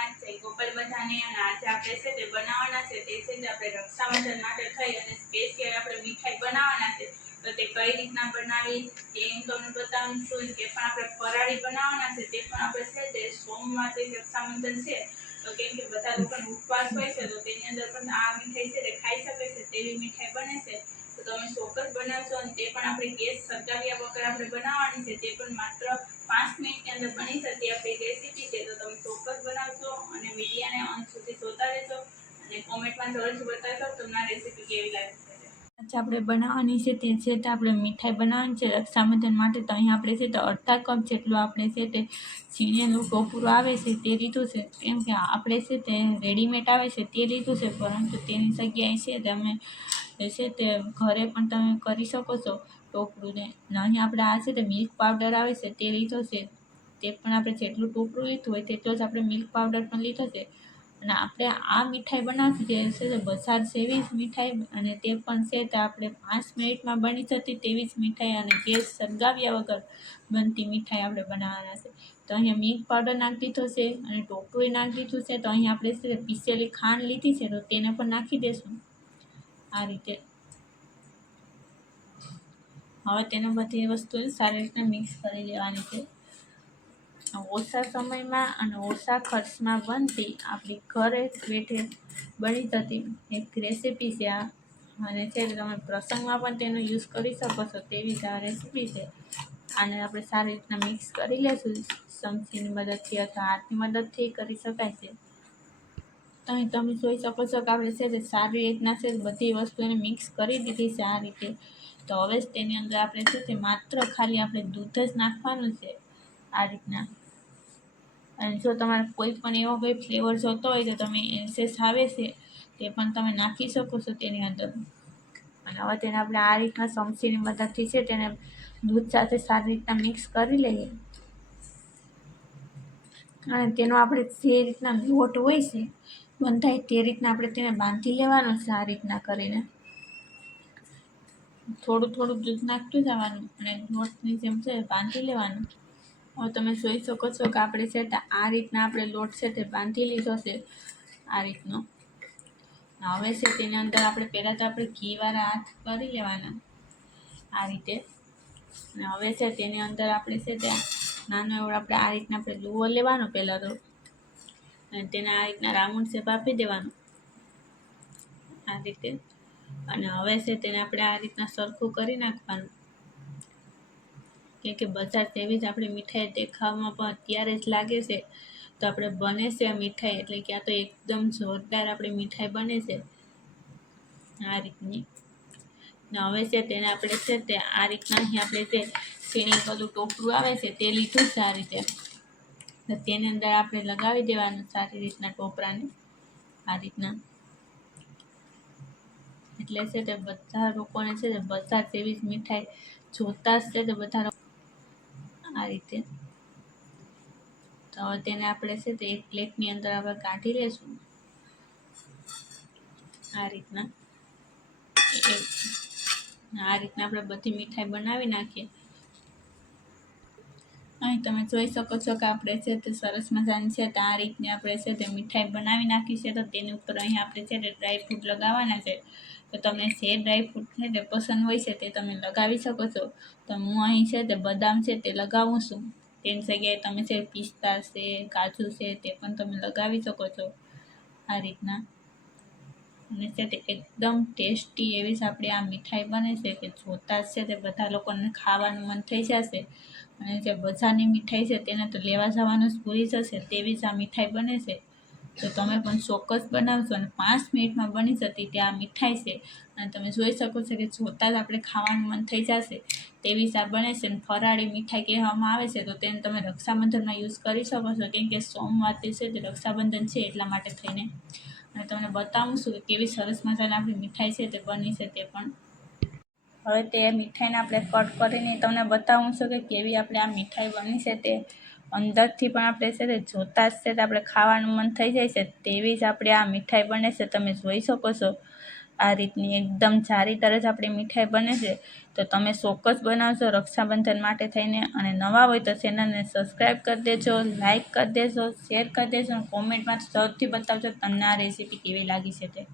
ન્યાજ છે ગોપાલ બધાને અને આજે આપણે છે તે બનાવવાના છે તે છે આપણે રક્ષાબંધન માટે થઈ અને સ્પેશિયલ આપણે મીઠાઈ બનાવવાના છે તો તે કઈ રીતના બનાવી તે હું તમને બતાવું છું કે પણ આપણે ફરાળી બનાવવાના છે તે પણ આપણે છે તે સોમવારથી રક્ષાબંધન છે તો કેમ કે બધા લોકોને ઉપવાસ હોય છે તો તેની અંદર પણ આ મીઠાઈ છે તે ખાઈ શકે છે તેવી મીઠાઈ બને છે તો તમે ચોક્કસ બનાવશો અને તે પણ આપણે ગેસ સળગાવ્યા વગર આપણે બનાવવાની છે તે પણ માત્ર 5 મિનિટની અંદર બની શકે આપણી રેસીપી છે તો તમે ચોક્કસ બનાવશો અને વિડીયોને અંત સુધી જોતા રહેજો અને કોમેન્ટમાં જરૂરથી બતાવજો તમને આ રેસીપી કેવી લાગી છે આપણે બનાવવાની છે તે છે તો આપણે મીઠાઈ બનાવવાની છે રક્ષાબંધન માટે તો અહીં આપણે છે તો અડધા કપ જેટલું આપણે છે તે છીણેલું ટોપરું આવે છે તે લીધું છે કેમ કે આપણે છે તે રેડીમેડ આવે છે તે લીધું છે પરંતુ તેની જગ્યાએ છે તમે છે તે ઘરે પણ તમે કરી શકો છો ટોપરુંને અહીં આપણે આ છે તે મિલ્ક પાવડર આવે છે તે લીધો છે તે પણ આપણે જેટલું ટોપરું લીધું હોય તેટલો જ આપણે મિલ્ક પાવડર પણ લીધો છે અને આપણે આ મીઠાઈ બનાવવી જે છે તે બજાર જેવી જ મીઠાઈ અને તે પણ છે તે આપણે 5 મિનિટમાં બની જતી તેવી જ મીઠાઈ અને ગેસ સળગાવ્યા વગર બનતી મીઠાઈ આપણે બનાવવાના છે તો અહીંયા મિલ્ક પાવડર નાખી દીધો છે અને ટોપરું નાખી દીધું છે તો અહીં આપણે છે પીસેલી ખાંડ લીધી છે તો તેને પણ નાખી દઈશું આ રીતે હવે તેને બધી વસ્તુ સારી રીતે મિક્સ કરી લેવાની છે ઓછા સમયમાં અને ઓછા ખર્ચમાં બનતી આપણી ઘરે બેઠે બની જતી એક રેસીપી છે આ અને છે તમે પ્રસંગમાં પણ તેનો યુઝ કરી શકો છો તેવી જ આ રેસીપી છે આને આપણે સારી રીતના મિક્સ કરી લેશું ચમચીની મદદથી અથવા હાથની મદદથી કરી શકાય છે તો અહીં તમે જોઈ શકો છો કે આપણે છે તે સારી રીતના છે બધી વસ્તુને મિક્સ કરી દીધી છે આ રીતે તો હવે જ તેની અંદર આપણે છે તે માત્ર ખાલી આપણે દૂધ જ નાખવાનું છે આ રીતના અને જો તમારે કોઈ પણ એવો કોઈ ફ્લેવર જોતો હોય તો તમે એસેસ આવે છે તે પણ તમે નાખી શકો છો તેની અંદર અને હવે તેને આપણે આ રીતના ચમચીની મદદથી છે તેને દૂધ સાથે સારી રીતના મિક્સ કરી લઈએ અને તેનો આપણે જે રીતના લોટ હોય છે બંધાય તે રીતના આપણે તેને બાંધી લેવાનો છે આ રીતના કરીને થોડું થોડું દૂધ નાખતું જવાનું અને લોટની જેમ છે બાંધી લેવાનું હવે તમે જોઈ શકો છો કે આપણે છે તે આ રીતના આપણે લોટ છે તે બાંધી લીધો છે આ રીતનો હવે છે તેની અંદર આપણે પહેલાં તો આપણે ઘીવાળા હાથ કરી લેવાના આ રીતે અને હવે છે તેની અંદર આપણે છે તે નાનો એવો આપણે આ રીતના આપણે લુવો લેવાનો પહેલાં તો અને તેને આ રીતના રાઉન્ડ શેપ આપી દેવાનો આ રીતે અને હવે છે તેને આપણે આ રીતના સરખું કરી નાખવાનું કેમ કે બજાર જેવી જ આપણી મીઠાઈ દેખાવામાં પણ અત્યારે જ લાગે છે તો આપણે બને છે આ મીઠાઈ એટલે કે આ તો એકદમ જોરદાર આપણી મીઠાઈ બને છે આ રીતની ને હવે છે તેને આપણે છે તે આ રીતના અહીં આપણે જે છીણી બધું ટોપરું આવે છે તે લીધું છે આ રીતે તો તેની અંદર આપણે લગાવી દેવાનું સારી રીતના ટોપરાને આ રીતના એટલે છે તે બધા લોકોને છે તે બજાર જેવી જ મીઠાઈ જોતા જ છે તે બધા આ રીતે તો તેને આપણે છે તે એક પ્લેટની અંદર આપણે કાઢી લઈશું આ રીતના આપણે બધી મીઠાઈ બનાવી નાખીએ અહીં તમે જોઈ શકો છો કે આપણે છે તે સરસ મજાની છે તો આ રીતની આપણે છે તે મીઠાઈ બનાવી નાખી છે તો તેની ઉપર અહીં આપણે છે તે ડ્રાયફ્રૂટ લગાવવાના છે તો તમને જે ડ્રાયફ્રૂટ છે તે પસંદ હોય છે તે તમે લગાવી શકો છો તો હું અહીં છે તે બદામ છે તે લગાવું છું તેની જગ્યાએ તમે છે પિસ્તા છે કાજુ છે તે પણ તમે લગાવી શકો છો આ રીતના અને છે તે એકદમ ટેસ્ટી એવી જ આપણી આ મીઠાઈ બને છે કે જોતાં જ છે તે બધા લોકોને ખાવાનું મન થઈ જશે અને જે બજારની મીઠાઈ છે તેને તો લેવા જવાનું જ ભૂલી જશે તેવી જ આ મીઠાઈ બને છે તો તમે પણ ચોક્કસ બનાવશો અને 5 મિનિટમાં બની જતી તે આ મીઠાઈ છે અને તમે જોઈ શકો છો કે જોતાં જ આપણે ખાવાનું મન થઈ જશે તેવી જ આ બને છે અને ફરાળી મીઠાઈ કહેવામાં આવે છે તો તેને તમે રક્ષાબંધનમાં યુઝ કરી શકો છો કેમ કે સોમવારથી છે તે રક્ષાબંધન છે એટલા માટે થઈને અને તમને બતાવું છું કે કેવી સરસ મજાની આપણી મીઠાઈ છે તે બની છે તે પણ હવે તે મીઠાઈને આપણે કટ કરીને તમને બતાવું છું કે કેવી આપણે આ મીઠાઈ બની છે તે અંદરથી પણ આપણે છે તે જોતાં જ છે તે આપણે ખાવાનું મન થઈ જાય છે તેવી જ આપણે આ મીઠાઈ બને છે તમે જોઈ શકો છો આ રીતની એકદમ સારી તરહ આપણી મીઠાઈ બને છે. તો તમે ચોક્કસ બનાવજો રક્ષાબંધન માટે થઈને. અને નવા હોય તો ચેનલને સબસ્ક્રાઈબ કરી દેજો, લાઇક કરી દેજો, શેર કરી દેજો અને કોમેન્ટમાં જરૂરથી બતાવજો તમને આ રેસીપી કેવી લાગી છે તે.